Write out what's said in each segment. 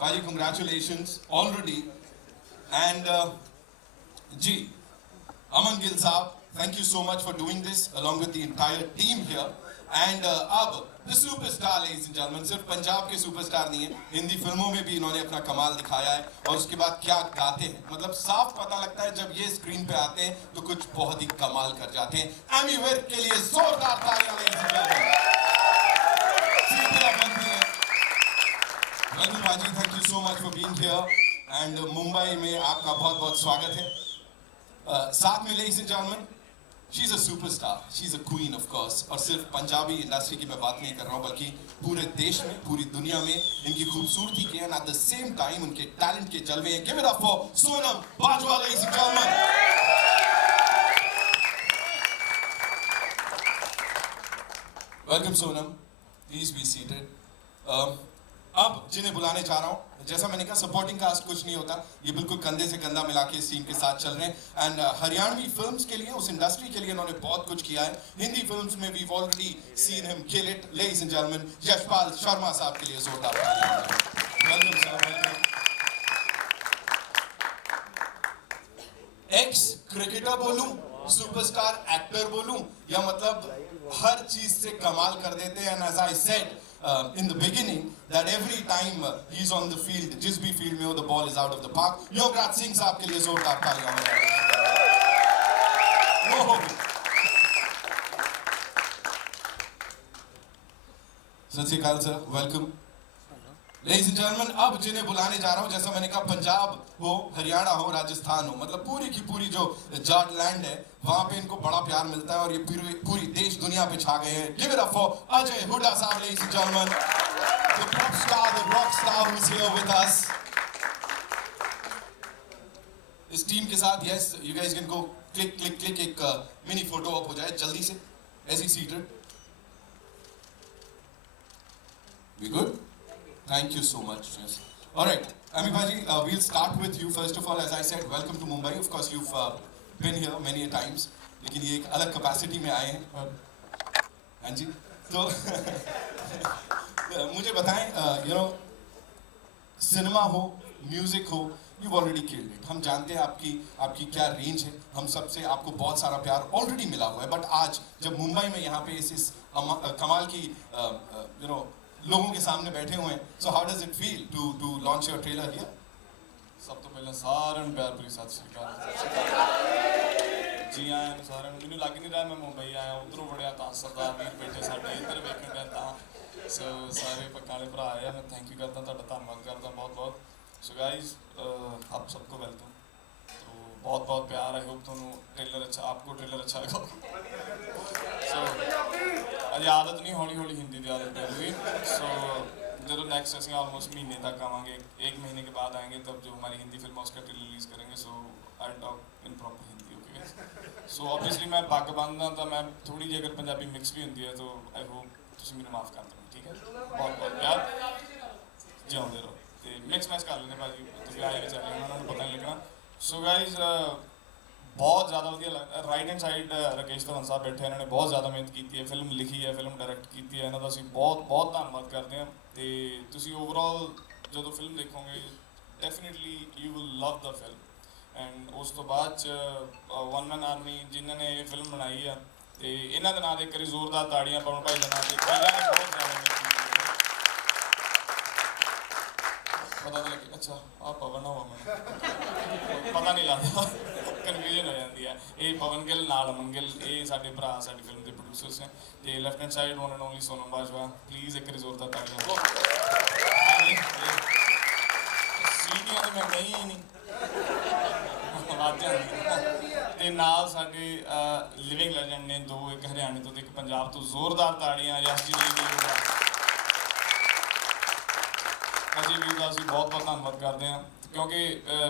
भाई congratulations already. And G, Aman Gill Saab, thank you so much for doing this along with the entire team here. And अब the superstar, ladies and gentlemen, सिर्फ पंजाब के superstar नहीं है, हिंदी फिल्मों में भी इन्होंने अपना कमाल दिखाया है और उसके बाद क्या गाते हैं, मतलब साफ पता लगता है जब ये स्क्रीन पे आते हैं तो कुछ बहुत ही कमाल कर जाते हैं. एमी विर्क के लिए जोरदार तालियां, ladies and gentlemen. सीटियां बनती हैं. रघु भाजी, thank you so much for being here. And Mumbai में आपका बहुत बहुत स्वागत है. साथ में ladies and gentlemen, she's a superstar, she's a queen of course. और सिर्फ पंजाबी इंडस्ट्री की मैं बात नहीं कर रहा हूँ बल्कि पूरे देश में, पूरी दुनिया में इनकी खूबसूरती के and at the same time उनके टैलेंट के जलवे हैं. Give it up for Sonam Bajwa, ladies and gentlemen. Welcome Sonam, please be seated. अब जिन्हें बुलाने जा रहा हूँ, जैसा मैंने कहा सपोर्टिंग कास्ट कुछ नहीं होता, ये बिल्कुल कंधे से कंधा मिला के इस टीम के साथ चल रहे हैं. एंड हरियाणवी फिल्म्स के लिए, उस इंडस्ट्री के लिए इन्होंने बहुत कुछ किया है. हिंदी फिल्म्स में we've already seen him kill it. Ladies and gentlemen, Yashpal Sharma साहब के लिए जोरदार तालियां. Welcome sir, welcome. X cricketer बोलूं, सुपरस्टार एक्टर बोलूं, या मतलब हर चीज से कमाल कर देते हैं. And as I said in the beginning, that every time he's on the field, जिस भी फील्ड में हो, the ball is out of the park. Yograj Singh साहब के लिए जोरदार तालियां. सत श्री अकाल sir, welcome. Ladies and gentlemen, अब जिन्हें बुलाने जा रहा हूं, जैसा मैंने कहा पंजाब हो, हरियाणा हो, राजस्थान हो, मतलब पूरी की पूरी जो जाट लैंड है वहां पे इनको बड़ा प्यार मिलता है और ये पूरी देश दुनिया पे छा गए हैं. Give it up for Ajay Huda साहब, ladies and gentlemen, the pop star, the rock star who's here with us. इस टीम के साथ, yes, you guys can go click, एक मिनी फोटो अप हो जाए जल्दी से, ऐसी seated. We good? Thank you so much. Yes. All right, Ami Bhaji, we'll start with you. First of all, as I said, welcome to Mumbai. Of course, you've been here many a times. लेकिन ये एक अलग capacity में आए हैं. हाँ जी. तो मुझे बताएं, you know, सिनेमा हो, म्यूजिक हो, you've already killed it. हम जानते हैं आपकी क्या रेंज है. हम सबसे आपको बहुत सारा प्यार ऑलरेडी मिला हुआ है. बट आज जब मुंबई में यहाँ पे इस कमाल की you know लोगों के सामने बैठे हुए हैं, so how does it feel to launch your trailer here? सब तो पहले सारे प्यार भरी सत श्री अकाल जी. आया सारे मैंने लग नहीं रहा मैं मुंबई आया, उधरों बड़िया तो सरदार वीर बैठे साढ़े इधर वेखन गया तो सारे पक्का भरा आए. मैं थैंक यू करता, धन्यवाद करता बहुत बहुत. सो गाइज, आप सबको वेलकम. तो बहुत बहुत प्यार. आई होप तुम ट्रेलर अच्छा, आपको ट्रेलर अच्छा लगा. सो अजे आदत नहीं, हौली हौली हिंदी की आदत पड़ेगी. सो जो नेक्स्ट असं ऑलमोस्ट महीने तक आवेंगे, एक महीने के बाद आएंगे, तब जो हमारी हिंदी फिल्म उसका ट्रेलर रिलीज करेंगे. So I talk in proper Hindi. Okay, so obviously मैं पग बंदा तो मैं थोड़ी जी अगर पंजाबी मिक्स भी होंगी है तो आई होप तुम मैंने माफ़ कर देना. ठीक है, बहुत बहुत प्यार, जिਉਂਦੇ ਰਹੋ. तो मिक्स मैच कर लेने भाजी, तुम आए बेचारे, उन्होंने पता नहीं लगना. सो गाइज, बहुत ज़्यादा वधिया लग. Right hand side Rakesh Dhawan साहब बैठे, इन्होंने बहुत ज़्यादा मेहनत की है, फिल्म लिखी है, फिल्म डायरैक्ट की है. इन्हों का असं बहुत बहुत धन्यवाद करते हैं. तो तुम ओवरऑल जो फिल्म देखोगे definitely you will love the film. And उस तो बाद वन मैन आर्मी जिन्होंने ये फिल्म बनाई है, तो इन्हों के नाम एक बार जोरदार ताड़ियां पवन भाई के नाम से. बहुत ज़्यादा पता तो लगे, अच्छा आप पवन हो, मैं पता नहीं लगता, कन्फ्यूजन हो जाती है. ये पवन गिल नाल अमन गिल, ये साडे भरा साडी फिल्म के प्रोड्यूसर्स हैं. तो left hand side one and only Sonam Bajwa. Please एक जोरदार ताड़ियां. सीटियां तो मैं कही ही नहीं ते नाल साडे लिविंग लेजेंड ने दो, एक हरियाणे तो एक पंजाब तो. जोरदार ताड़ियां यश जी ने. अजय वीर का असं बहुत बहुत धन्यवाद करते हैं क्योंकि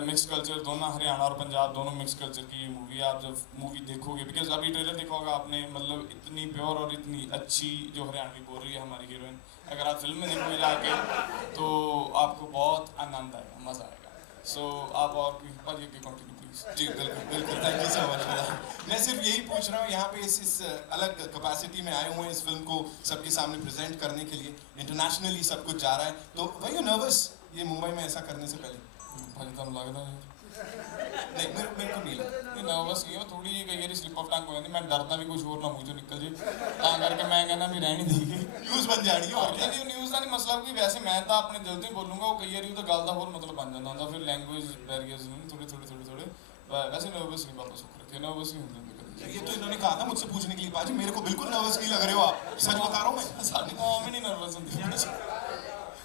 मिक्स कल्चर दोनों, हरियाणा और पंजाब दोनों मिक्स कल्चर की ये मूवी है. आप जब मूवी देखोगे, बिकॉज अभी ट्रेलर देखोगे आपने, मतलब इतनी प्योर और इतनी अच्छी जो हरियाणवी बोल रही है हमारी हीरोइन, अगर आप फिल्म में देखोगे जाके तो आपको बहुत आनंद आएगा, मज़ा आएगा. सो आप और कंटिन्यू प्लीज. जी बिल्कुल बिल्कुल, थैंक यू सो मच. मैं सिर्फ यही पूछ रहा हूँ, यहाँ पे इस अलग कैपेसिटी में आए हुए हैं इस फिल्म को सबके सामने प्रेजेंट करने के लिए. इंटरनेशनली सब कुछ जा रहा है, तो वर यू नर्वस ये मुंबई में ऐसा करने से पहले? भाई तुम लगता है नहीं, मेरे को नहीं लगा। नहीं नर्वस नहीं हो थोड़ी कई बार स्लिप ऑफ टंग हो जाती मैं डरदा भी कुछ और ना मुंह चों निकल जे ਤਾਂ ਕਰਕੇ मैं कहना भी रहनी दी न्यूज़ बन जानी है और क्या? नहीं न्यूज़ ਦਾ ਨਹੀਂ ਮਸਲਾ ਕਿ ਵੈਸੇ ਮੈਂ ਤਾਂ ਆਪਣੇ ਦਿਲ ਤੋਂ ਹੀ ਬੋਲੂੰਗਾ ਉਹ ਕਈ ਵਾਰੀ ਉਹ ਤਾਂ ਗੱਲ ਦਾ ਹੋਰ ਮਤਲਬ ਬਣ ਜਾਂਦਾ ਹੁੰਦਾ ਫਿਰ ਲੈਂਗੁਏਜ ਬੈਰੀਅਰਸ ਨੂੰ ਥੋੜੇ वैसे नर्वस नहीं पापा सुख रखे नर्वस ही होते हैं ये तो इन्होंने कहा था मुझसे पूछने के लिए, पाजी मेरे को बिल्कुल नर्वस नहीं लग रहे हो आप, सच बता रहा हूँ मैं। साडी कौम ही नहीं नर्वस ਹੁੰਦੀ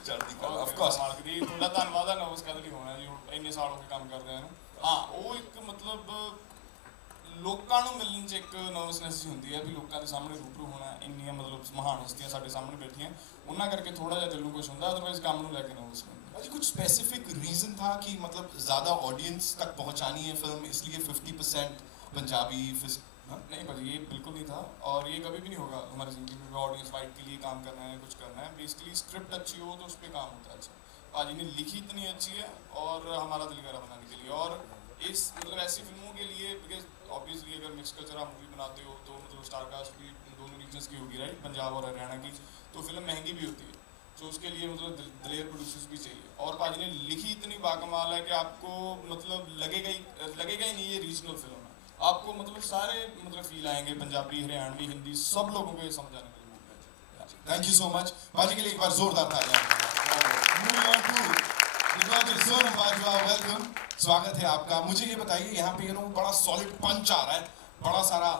जल्दी करो, ऑफ कोर्स। ਮਾਲਕ ਦੀ ਤੁਹਾਡਾ ਧੰਨਵਾਦ ਹੈ ਨਰਵਸ ਕਦ ਲਈ ਹੋਣਾ ਜੀ ਇੰਨੇ ਸਾਲ ਹੋ ਗਏ ਕੰਮ ਕਰਦੇ ਨੂੰ ਹਾਂ ਉਹ ਇੱਕ ਮਤਲਬ ਲੋਕਾਂ ਨੂੰ ਮਿਲਣ 'ਚ ਇੱਕ ਨਰਵਸਨੈਸ ਹੁੰਦੀ ਹੈ ਵੀ ਲੋਕਾਂ ਦੇ ਸਾਹਮਣੇ ਰੂਬਰੂ ਹੋਣਾ ਇੰਨੀਆਂ ਮਤਲਬ ਮਹਾਨ ਹਸਤੀਆਂ ਸਾਡੇ ਸਾਹਮਣੇ ਬੈਠੀਆਂ ਉਹਨਾਂ ਕਰਕੇ ਥੋੜਾ ਜਿਹਾ ਦਿਲ ਨੂੰ ਕੁਝ ਹੁੰਦਾ ਅਦਰਵਾਈਜ਼ ਕੰਮ ਨੂੰ ਲੈ ਕੇ ਨਰਵਸ ਹੁੰਦਾ भाजी कुछ स्पेसिफिक रीजन था कि मतलब ज़्यादा ऑडियंस तक पहुंचानी है फिल्म इसलिए 50% पंजाबी नहीं भाजी ये बिल्कुल नहीं था और ये कभी भी नहीं होगा हमारी ज़िंदगी में ऑडियंस फाइट के लिए काम करना है कुछ करना है बेसिकली स्क्रिप्ट अच्छी हो तो उस पर काम होता है अच्छा भाजी ने लिखी इतनी अच्छी है और हमारा दिल करा बनाने के लिए और इस मतलब ऐसी फिल्मों के लिए बिकॉज ऑब्वियसली अगर मिक्स कल्चर आप मूवी बनाते हो तो मतलब स्टारकास्ट भी दोनों रीजन्स की होगी राइट पंजाब और हरियाणा की तो फिल्म महंगी भी होती है तो उसके लिए मतलब दिलेर प्रोड्यूसर्स भी चाहिए और पाजी ने लिखी इतनी बाकमाल है कि आपको मतलब लगेगा ही नहीं ये रीजनल फिल्म है आपको मतलब सारे मतलब फील आएंगे पंजाबी हरियाणवी हिंदी सब लोगों को ये समझ आने के लिए थैंक यू सो मच बाजी के लिए एक बार जोरदार तालियां। वेलकम, स्वागत है आपका। मुझे ये बताइए यहाँ पे बड़ा सॉलिड पंच आ रहा है, बड़ा सारा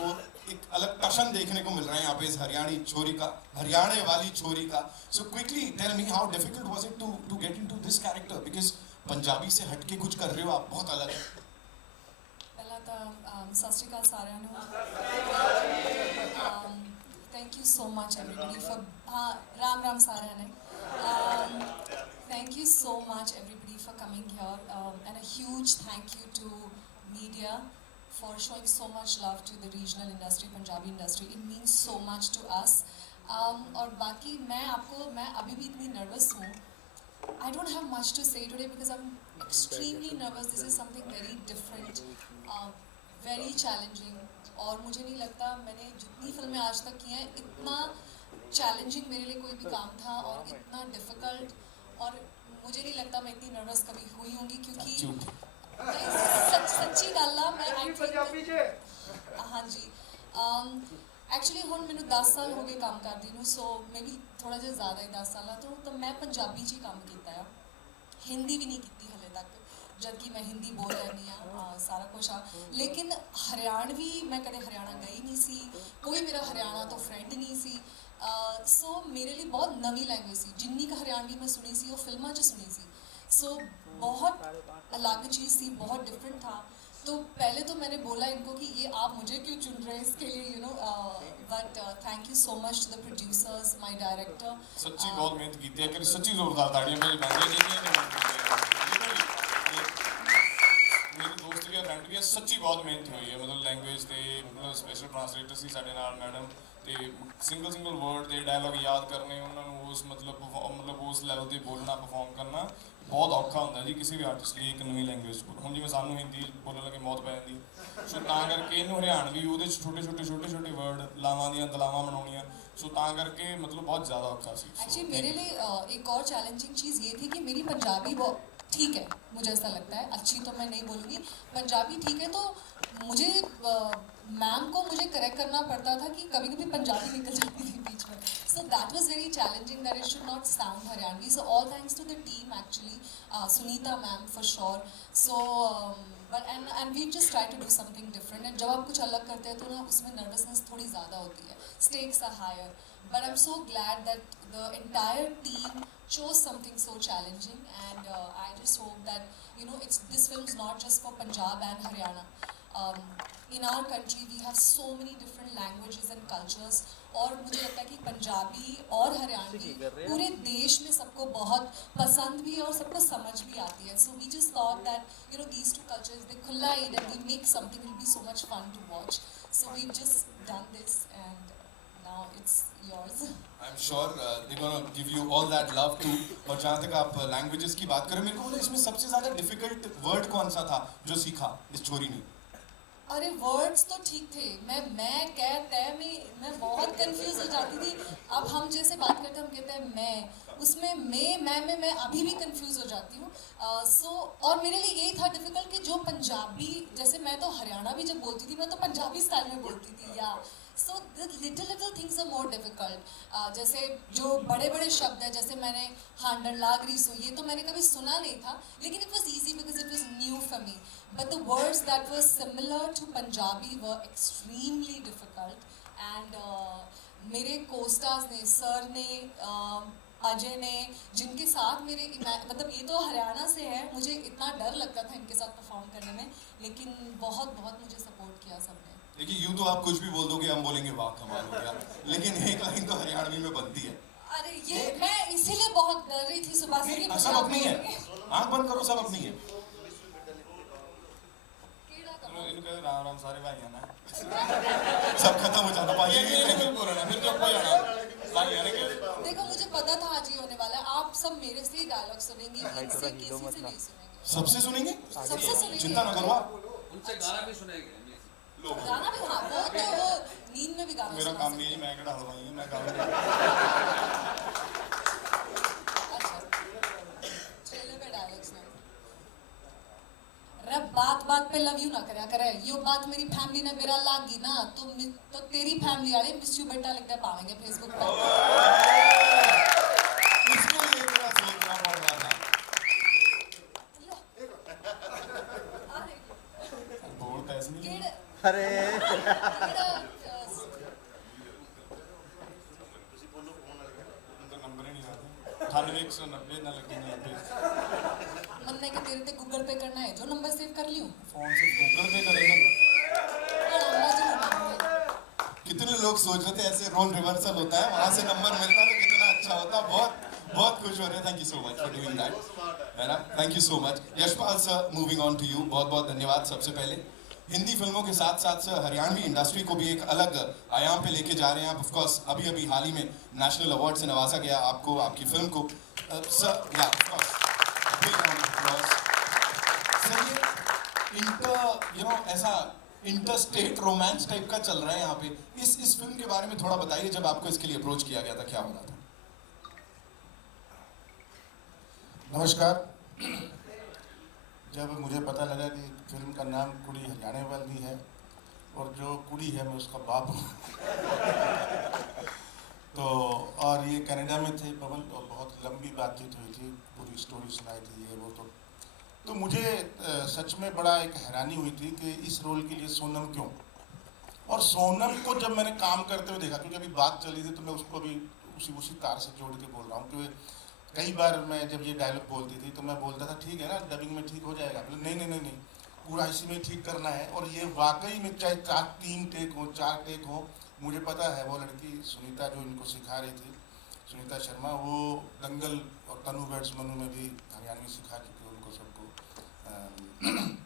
वो एक अलग टशन देखने को मिल रहा है यहाँ पे इस हरियाणे वाली छोरी का। So quickly tell me how difficult was it to get into this character because Punjabi से हटके कुछ कर रहे हो आप, बहुत अलग है। पहला तो सत श्री अकाल सारिਆਂ ਨੂੰ thank you so much everybody for हाँ राम सारिਆਂ ने thank you so much everybody for coming here and a huge thank you to media for showing so much love to the regional industry, Punjabi industry. It means so much to us. और बाकी मैं अभी भी इतनी nervous हूँ. I don't have much to say today because I'm extremely nervous. This is something very different, very challenging. और मुझे नहीं लगता मैंने जितनी फिल्में आज तक की हैं इतना challenging मेरे लिए कोई भी काम था और इतना difficult. और मुझे नहीं लगता मैं इतनी nervous कभी हुई होंगी क्योंकि सच्ची गल आ मैं हाँ जी एक्चुअली हुण मैनू 10 साल हो गए काम करदी नूं सो मे बी थोड़ा जिहा ज़्यादा ही 10 साल तो मैं पंजाबी च ही काम किया है हिंदी भी नहीं की हले तक जबकि मैं हिंदी बोल लैनी सारा कुछ लेकिन हरियाणवी मैं कदे हरियाणा गई नहीं सी कोई मेरा हरियाणा तो फ्रेंड नहीं सी सो मेरे लिए बहुत नवी लैंग्वेज सी जिन्नी का हरियाणवी मैं सुनी सी वो फिल्मां च सुनी सी सो बहुत अलग चीज़ थी बहुत डिफरेंट था तो पहले तो मैंने बोला इनको कि ये आप मुझे क्यों चुन रहे हैं इसके लिए but thank you so much to the producers my director सच्ची बहुत मेहनत की है कि सच्ची जोरदार ताड़ियां मेरी बन गई मेरे दोस्त भी फ्रेंड भी सच्ची बहुत मेहनत हुई है मतलब लैंग्वेज ते मतलब स्पेशल ट्रांसलेटर सी साडे नाल मैडम ते सिंगल वर्ड ते डायलॉग याद करने उन्होंने उस मतलब उस लैवल ते बोलना परफॉर्म करना बहुत औखा होंगे जी किसी भी आर्टिस्ट लिए एक नवी लैंग्वेज हम जिवें सानू हिंदी बोलने लगे मौत पै जाती सो तां करके इनू हरियाणवी वो छोटे वर्ड लावां दियां दलावां बनाउणियां सो तां करके मतलब बहुत ज़्यादा औखा सी एक्चुअली मेरे लिए एक और चैलेंजिंग चीज़ ये थी कि मेरी पंजाबी ठीक है मुझे ऐसा लगता है अच्छी तो मैं नहीं बोलूँगी पंजाबी ठीक है तो मुझे मैम को मुझे करेक्ट करना पड़ता था कि कभी कभी पंजाबी निकल जाती थी बीच में so that was very challenging that it should not sound Haryanvi so all thanks to the team actually Sunita ma'am for sure so but and we just try to do something different and जब आप कुछ अलग करते हैं तो ना उसमें nervousness थोड़ी ज़्यादा होती है stakes are higher but I'm so glad that the entire team chose something so challenging and I just hope that this film is not just for Punjab and Haryana in our country we have so many different languages and cultures और मुझे लगता है कि पंजाबी और हरियाणवी पूरे देश में सबको बहुत पसंद भी है और सबको समझ भी आती है so we just thought that these two cultures they collide and we make something it will be so much fun to watch so we've just done this and now it's yours I'm sure they're gonna give you all that love too और जहाँ तक आप languages की बात करें मेरे को बोला इसमें सबसे ज़्यादा डिफिकल्ट वर्ड कौन सा था जो सीखा इस छोरी ने अरे वर्ड्स तो ठीक थे मैं कह तय में मैं बहुत कंफ्यूज हो जाती थी अब हम जैसे बात करते हैं हम कहते हैं उसमें मैं अभी भी कंफ्यूज हो जाती हूँ। और मेरे लिए यही था डिफिकल्ट कि जो पंजाबी, जैसे मैं तो हरियाणवी जब बोलती थी मैं तो पंजाबी स्टाइल में बोलती थी, या so the little things are more difficult. जैसे जो बड़े बड़े शब्द हैं, जैसे मैंने हांडन लागरीसो, ये तो मैंने कभी सुना नहीं था, लेकिन it was easy because it was new for me, but the words that were similar to Punjabi were extremely difficult. And मेरे कोस्टार्स ने, सर ने, अजय ने, जिनके साथ मेरे मतलब ये तो हरियाणा से है, मुझे इतना डर लगता था इनके साथ परफॉर्म करने में, लेकिन बहुत बहुत मुझे सपोर्ट किया सबने। देखिए यूं तो आप कुछ भी बोल दोगे, हम बोलेंगे वाह कमाल हो गया, लेकिन एक लाइन तो हरियाणवी में बनती है। अरे ये मैं इसीलिए बहुत डर रही थी सुबह से कि सब अपनी है, आंख बंद करो, सब अपनी है। इनका राम राम सारे भाई है ना, सब खत्म हो जाना भाई, ये बोल रहा फिर चुप हो जाना भाई है ना। देखो मुझे पता था आज ही होने वाला है, आप सब मेरे से ही डायलॉग सुनेंगे, इनसे किसी से नहीं सुनेंगे। सबसे सुनेंगे, सबसे सुनेंगे, चिंता न करो आप। उनसे गाना भी सुनेंगे। गाना भी, हाँ वो तो वो नींद में भी गाना मेरा सुना काम सकते नहीं है, हैं। मैं कड़ा हलवाई हूँ, मैं गाऊंगा। अच्छा, ट्रेलर में डायलॉग सुना। रे बात पे लव यू ना करया करे, यो बात मेरी फैमिली ने मेरा लागी ना तो तेरी फैमिली वाले मिस यू बेटा लिखते पावेंगे फेसबुक पे। इसके लिए मेरा सोचना पड़ रहा था। बोल पैसे नहीं अरे उनका नंबर ही नहीं आता, 9890 ना लगे ना लगे। मन्ने के तेरे ते गूगल पे करना है, जो नंबर सेव कर लियो फोन से गूगल पे करेगा। कितने लोग सोच रहे थे ऐसे रोल रिवर्सल होता है, वहां से नंबर मिलता तो कितना अच्छा होता। बहुत बहुत खुश हो रहे हैं, thank you so much for doing that, है ना, thank you so much. Yashpal sir, moving on to you, बहुत बहुत धन्यवाद। सबसे पहले हिंदी फिल्मों के साथ साथ सर हरियाणवी इंडस्ट्री को भी एक अलग आयाम पे लेके जा रहे हैं आप। ऑफ कोर्स अभी अभी हाल ही में नेशनल अवार्ड से नवाजा गया आपको, आपकी फिल्म को। सर या ऑफ कोर्स सर, ये ऐसा इंटर स्टेट रोमांस टाइप का चल रहा है यहाँ पे, इस फिल्म के बारे में थोड़ा बताइए। जब आपको इसके लिए अप्रोच किया गया था, क्या हो रहा था? नमस्कार। जब मुझे पता लगा कि फिल्म का नाम कुड़ी हरियाणे वाली है और जो कुड़ी है मैं उसका बाप हूँ तो और ये कनाडा में थे पवन, और बहुत लंबी बातचीत हुई थी, पूरी स्टोरी सुनाई थी ये वो। तो मुझे सच में बड़ा एक हैरानी हुई थी कि इस रोल के लिए सोनम क्यों। और सोनम को जब मैंने काम करते हुए देखा, क्योंकि अभी बात चली थी तो मैं उसको अभी उसी तार से जोड़ के बोल रहा हूँ। क्योंकि कई बार मैं जब ये डायलॉग बोलती थी तो मैं बोलता था ठीक है ना, डबिंग में ठीक हो जाएगा, बोले नहीं, पूरा इसी में ठीक करना है। और ये वाकई में चाहे 3 टेक हो 4 टेक हो, मुझे पता है वो लड़की सुनीता जो इनको सिखा रही थी, सुनीता शर्मा, वो दंगल और तनु वेड्स मनु में भी हरियाणवी सिखा चुकी है उनको सबको।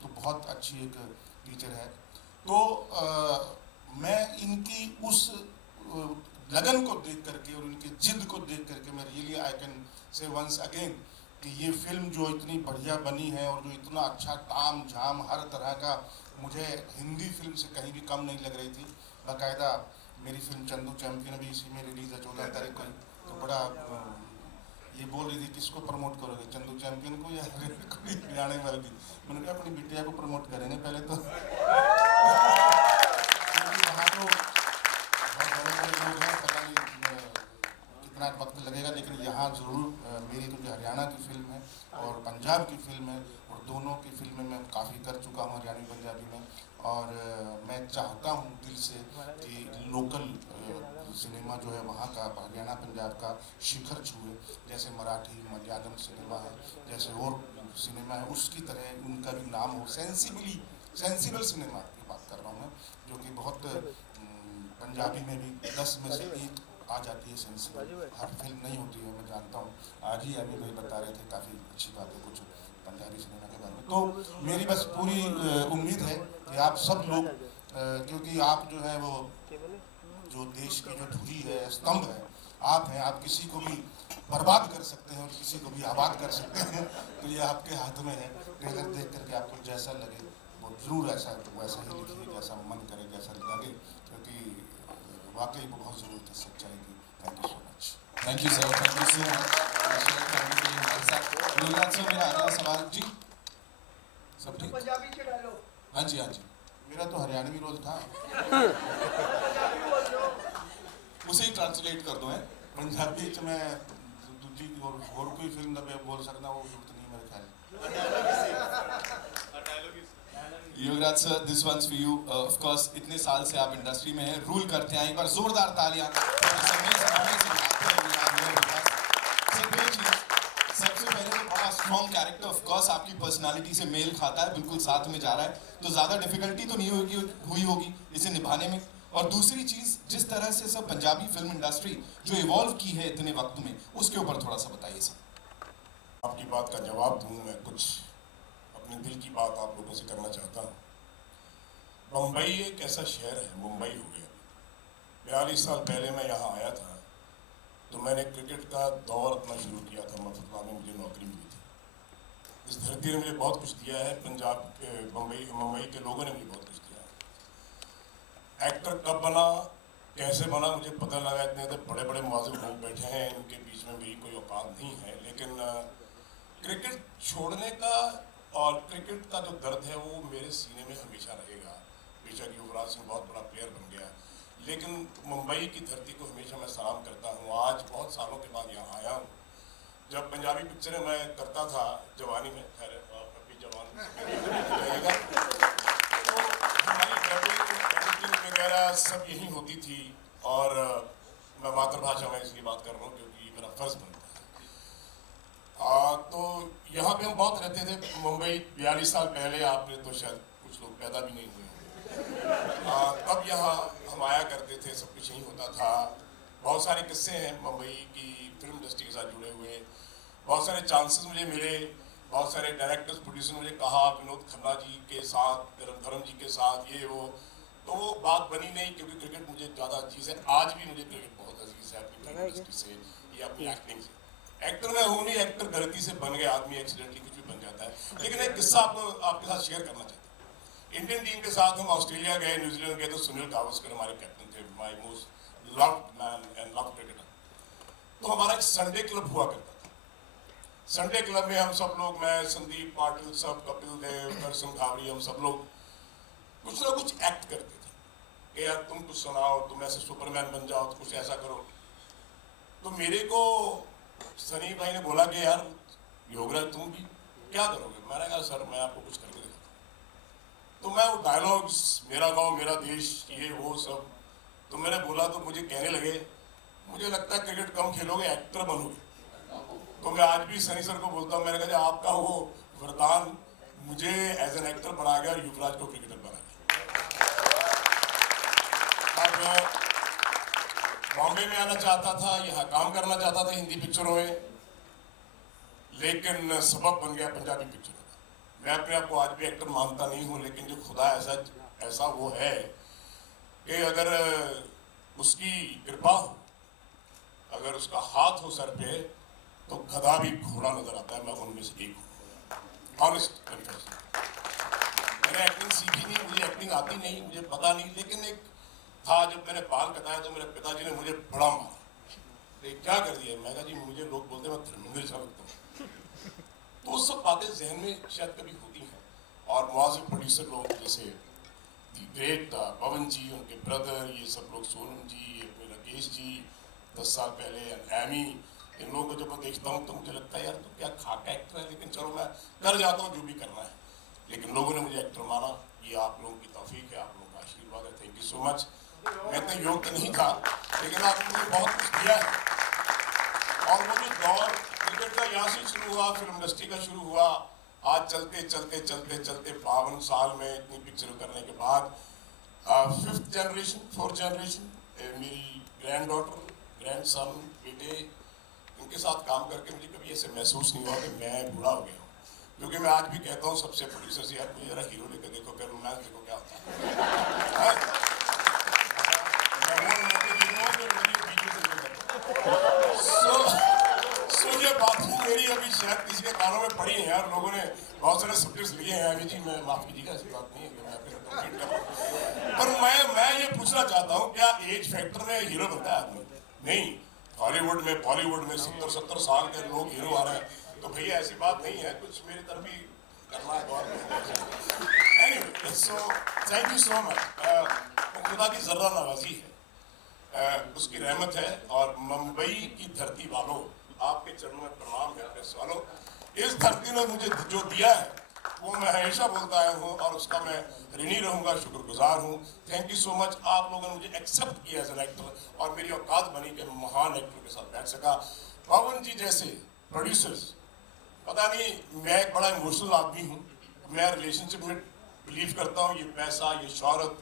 तो बहुत अच्छी एक टीचर है। तो मैं इनकी उस लगन को देख करके और उनकी जिद को देख करके मैं really I can say once again कि ये फिल्म जो इतनी बढ़िया बनी है और जो इतना अच्छा ताम झाम हर तरह का, मुझे हिंदी फिल्म से कहीं भी कम नहीं लग रही थी। बाकायदा मेरी फिल्म चंदू चैंपियन भी इसी में रिलीज है 14 तारीख को। तो बड़ा ये बोल रही थी किसको प्रमोट करोगे, चंदू चैंपियन को या हरियाणे वाली? मैंने कहा अपनी बिटिया को प्रमोट करेंगे पहले तो वहाँ तो बहुत बड़े लोग हैं, पता नहीं कितना वक्त लगेगा, लेकिन यहाँ ज़रूर मेरी क्योंकि हरियाणा की फिल्म है और पंजाब की फिल्म है, और दोनों की फिल्में मैं काफ़ी कर चुका हूँ हरियाणवी पंजाबी में। और मैं चाहता हूँ दिल से कि लोकल सिनेमा जो है वहाँ का, हरियाणा पंजाब का शिखर छुए, जैसे मराठी मलयालम सिनेमा है, जैसे और सिनेमा है, उसकी तरह उनका भी नाम हो। सेंसिबल सिनेमा की बात कर रहा हूँ मैं, जो कि बहुत पंजाबी में भी 10 में से 1 आ जाती है सेंसिबल, हर फिल्म नहीं होती है, मैं जानता हूँ। आज ही अभी भाई बता रहे थे, काफ़ी अच्छी बात है कुछ पंजाबी सिनेमा के बारे में। तो मेरी बस पूरी उम्मीद है कि आप सब लोग, क्योंकि आप जो है वो जो देश की जो धुरी है, स्तंभ है, आप हैं, आप किसी को भी बर्बाद कर सकते हैं और किसी को भी आबाद कर सकते हैं। तो ये आपके हाथ में है। ट्रेलर देख करके आपको जैसा लगे वो जरूर ऐसा वैसा ही लिखिए, जैसा मन करे, जैसा लगे, क्योंकि वाकई बहुत ज़रूरत है सच्चाई की। Thank you so much. Thank you sir, thank you so much share करने के लिए हमारे साथ। युवराज सर, मेरा अगला सवाल जी, सब ठीक? पंजाबी च डालो। हाँ जी, हाँ जी, मेरा तो हरियाणवी रोल था। उसे ही ट्रांसलेट कर दो है। पंजाबी च मैं दूजी और कोई फिल्म दा बोल सकदा वो जरूरत नहीं मेरे ख्याल। Yuvraj sir, this one's for you. Of course इतने साल से आप इंडस्ट्री में हैं, रूल करते हैं। एक बार जोरदार तालियां। सबसे पहले तो बड़ा स्ट्रॉन्ग कैरेक्टर, ऑफ कोर्स आपकी पर्सनालिटी से मेल खाता है, बिल्कुल साथ में जा रहा है, तो ज्यादा डिफिकल्टी तो नहीं हुई होगी इसे निभाने में। और दूसरी चीज, जिस तरह से सब पंजाबी फिल्म इंडस्ट्री जो इवॉल्व की है इतने वक्त में, उसके ऊपर थोड़ा सा बताइए सर। आपकी बात का जवाब दूं, मैं कुछ अपने दिल की बात आप लोगों से करना चाहता हूँ। मुंबई एक ऐसा शहर है, मुंबई हो गया। 42 साल पहले मैं यहाँ आया था तो मैंने क्रिकेट का दौर अपना शुरू किया था। मफतला में मुझे नौकरी मिली थी। इस धरती ने मुझे बहुत कुछ दिया है, पंजाब मुंबई के लोगों ने मुझे बहुत कुछ दिया है। एक्टर कब बना, कैसे बना, मुझे पता लगा। इतने तो बड़े बड़े मुआज़िब लोग बैठे हैं, इनके बीच में मेरी कोई औकात नहीं है। लेकिन क्रिकेट छोड़ने का और क्रिकेट का जो दर्द है वो मेरे सीने में हमेशा रहेगा। बेशक युवराज सिंह बहुत बड़ा प्लेयर बन गया, लेकिन मुंबई की धरती को हमेशा मैं सलाम करता हूँ। आज बहुत सालों के बाद यहाँ आया हूँ। जब पंजाबी पिक्चरें मैं करता था जवानी में, खैर अभी जवान रहेगा, तो हमारी एडिटिंग वगैरह सब यही होती थी। और मैं मातृभाषा में इसलिए बात कर रहा हूँ क्योंकि मेरा फर्ज बनता है। तो यहाँ पे हम बहुत रहते थे। मुंबई 42 साल पहले, आपने तो शायद कुछ लोग पैदा भी नहीं हुए, तब यहाँ हम आया करते थे, सब कुछ यही होता था। बहुत सारे किस्से हैं मुंबई की फिल्म इंडस्ट्री के साथ जुड़े हुए। बहुत सारे चांसेस मुझे मिले, बहुत सारे डायरेक्टर्स प्रोड्यूसर मुझे कहा विनोद खन्ना जी के साथ, धर्म जी के साथ, ये वो, तो वो बात बनी नहीं क्योंकि क्रिकेट मुझे ज़्यादा अजीज़ है। आज भी मुझे क्रिकेट बहुत अजीज़ है, अपनी फिल्म इंडस्ट्री से या अपनी एक्टिंग से। एक्टर मैं हूँ नहीं, एक्टर गलती से बन गया आदमी, एक्सीडेंटली कुछ भी बन जाता है। लेकिन एक किस्सा आपके साथ शेयर करना चाहता हूँ। इंडियन टीम के साथ हम ऑस्ट्रेलिया गए, न्यूजीलैंड गए, तो सुनील गावस्कर हमारे कैप्टन थे, my most loved man and loved cricketer. तो हमारा एक संडे क्लब हुआ करता था। संडे क्लब में हम सब लोग, मैं, संदीप पाटिल, सब, कपिल देव, दर्शन खावड़ी, हम सब लोग कुछ ना कुछ एक्ट करते थे कि यार तुम कुछ सुनाओ, तुम ऐसे सुपरमैन बन जाओ, तो कुछ ऐसा करो। तो मेरे को सनी भाई ने बोला कि यार योगराज तुम भी क्या करोगे? मैंने कहा सर मैं आपको कुछ करके दिखाता हूं। तो मैं वो डायलॉग्स, मेरा गांव मेरा देश, ये वो सब, तो मैंने बोला तो मुझे कहने लगे मुझे लगता है क्रिकेट कम खेलोगे, एक्टर बनोगे। तो मैं आज भी सनी सर को बोलता हूँ, मैंने कहा आपका वो वरदान मुझे एज एन एक्टर बना गया और युवराज को क्रिकेटर बना गया। अब बॉम्बे में आना चाहता था, यहाँ काम करना चाहता था हिंदी पिक्चरों में, लेकिन सबब बन गया पंजाबी पिक्चरों का। मैं अपने आप को आज भी एक्टर मानता नहीं हूँ, लेकिन जो खुदा ऐसा वो है कि अगर उसकी कृपा हो, अगर उसका हाथ हो सर पे, तो गधा भी घोड़ा नजर आता है। मैं उनमें से एक हूँ, ऑनेस्ट कन्फेस। मैंने एक्टिंग सीखी नहीं, मुझे एक्टिंग आती नहीं, मुझे पता नहीं, लेकिन एक था जब मैंने बाल कटाया तो मेरे पिताजी ने मुझे बड़ा मारा। क्या कर दिया? मैं कहा जी मुझे लोग बोलते मैं धर्मेंद्र सा लगता हूँ। तो वो सब बातें जहन में शायद कभी होती हैं। और मुआज़िब प्रोड्यूसर लोग जैसे दी ग्रेट पवन जी, उनके ब्रदर, ये सब लोग, सोनम जी, राकेश जी, 10 साल पहले एमी, इन लोगों को जब मैं देखता हूँ तो मुझे लगता है यार तो क्या खाका एक्टर है, लेकिन चलो मैं कर जाता हूँ जो भी करना है। लेकिन लोगों ने मुझे एक्टर माना, ये आप लोगों की तौफीक है, आप लोगों का आशीर्वाद है। Thank you so much. मैं इतना योग्य नहीं था, लेकिन आपने मुझे बहुत कुछ दिया है। और वो जो दौर क्रिकेट का यहाँ से शुरू हुआ, फिल्म इंडस्ट्री का शुरू हुआ, आज चलते चलते चलते चलते 52 साल में इतनी पिक्चर करने के बाद 5th जनरेशन 4th जनरेशन, मेरी ग्रैंड डॉटर, ग्रैंड सन, बेटे, इनके साथ काम करके मुझे कभी ऐसे महसूस नहीं हुआ कि मैं बूढ़ा हो गया हूँ। क्योंकि मैं आज भी कहता हूँ सबसे प्रोड्यूसर से, यार मुझे जरा हीरो लेकर देखो, फिर रोमांस देखो क्या होता है। ये बात मेरी अभी शायद किसी के कानों में पड़ी है यार, लोगों ने बहुत सारे सब्जेक्ट्स लिए हैं। अभी जी मैं माफ कीजिएगा, ऐसी बात नहीं है कि मैं अपने कंप्लीट कर रहा हूँ, पर मैं ये पूछना चाहता हूँ क्या एज फैक्टर में हीरो बनता है आदमी? नहीं, हॉलीवुड में बॉलीवुड में 70-70 साल के लोग हीरो आ रहे हैं, तो भैया ऐसी बात नहीं है, कुछ मेरी तरफ भी करना है गौर। Anyway, so thank you so much. खुदा की जर्रा नवाजी है, उसकी रहमत है, और मुंबई की धरती वालों, आपके चरणों में प्रणाम है प्रेस वालों। इस धरती ने मुझे जो दिया है वो मैं हमेशा बोलता आया हूँ और उसका मैं ऋणी रहूंगा, शुक्रगुजार हूँ। थैंक यू सो मच, आप लोगों ने मुझे एक्सेप्ट किया एज एन एक्टर और मेरी औकात बनी कि मैं महान एक्टर के साथ बैठ सका। पवन जी जैसे प्रोड्यूसर्स, पता नहीं, मैं एक बड़ा इमोशनल आदमी हूँ, मैं रिलेशनशिप में बिलीव करता हूँ। ये पैसा, ये शोहरत,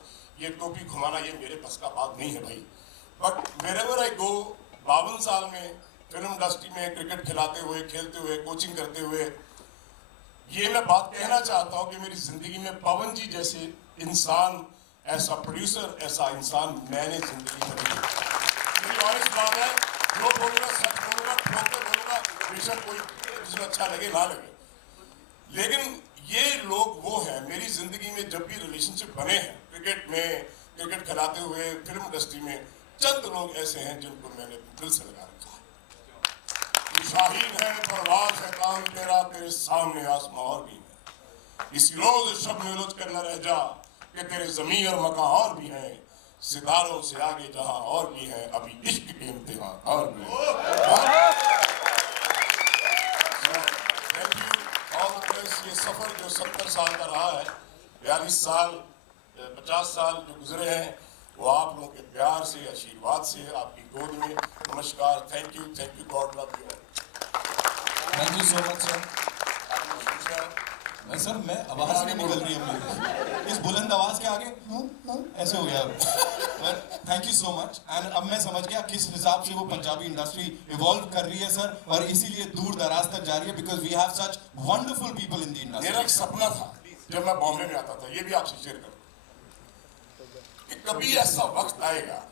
ये टोपी घुमाना, ये मेरे बस का बात नहीं है भाई। बट वेरेवर आई गो, 52 साल में फिल्म इंडस्ट्री में क्रिकेट खिलाते हुए, खेलते हुए, कोचिंग करते हुए, ये मैं बात कहना चाहता हूँ कि मेरी जिंदगी में पवन जी जैसे इंसान, ऐसा प्रोड्यूसर, ऐसा इंसान मैंने जिंदगी में नहीं देखा। मेरी ऑनेस्ट बात है, जो बोलूँगा सच बोलूँगा, ठोक के बोलूँगा, बेशक कोई जिसको अच्छा लगे ना लगे, लेकिन ये लोग वो हैं मेरी जिंदगी में जब भी रिलेशनशिप बने हैं, क्रिकेट में, क्रिकेट खिलाते हुए, फिल्म इंडस्ट्री में, चंद लोग ऐसे हैं जिनको मैंने दिल से लगा रखा है। शाहीन है, परवाज है, काम तेरा, तेरे सामने आसमां और भी है। इसी रोज शब में उलझ कर न रह जा कि तेरे जमीन और मकां और भी हैं, सितारों से आगे जहां और भी हैं, अभी इश्क के इम्तिहान और भी हैं। Thank you all the best. ये सफर जो 70 साल का रहा है, 42 साल, 50 साल जो गुजरे हैं, वो आप लोगों के प्यार से, आशीर्वाद से, आपकी गोद में। नमस्कार, thank you, God love you all. Thank you so much sir. नहीं सर, मैं आवाज नहीं निकल रही है मेरी, इस बुलंद आवाज के आगे ऐसे हो गया। Thank you so much. And अब मैं समझ गया किस हिसाब से वो पंजाबी इंडस्ट्री इवॉल्व कर रही है सर, और इसीलिए दूर दराज तक जा रही है, because we have such wonderful people in the industry. मेरा एक सपना था जब मैं बॉम्बे में आता था, ये भी आपसे शेयर करूं, कि कभी ऐसा वक्त आएगा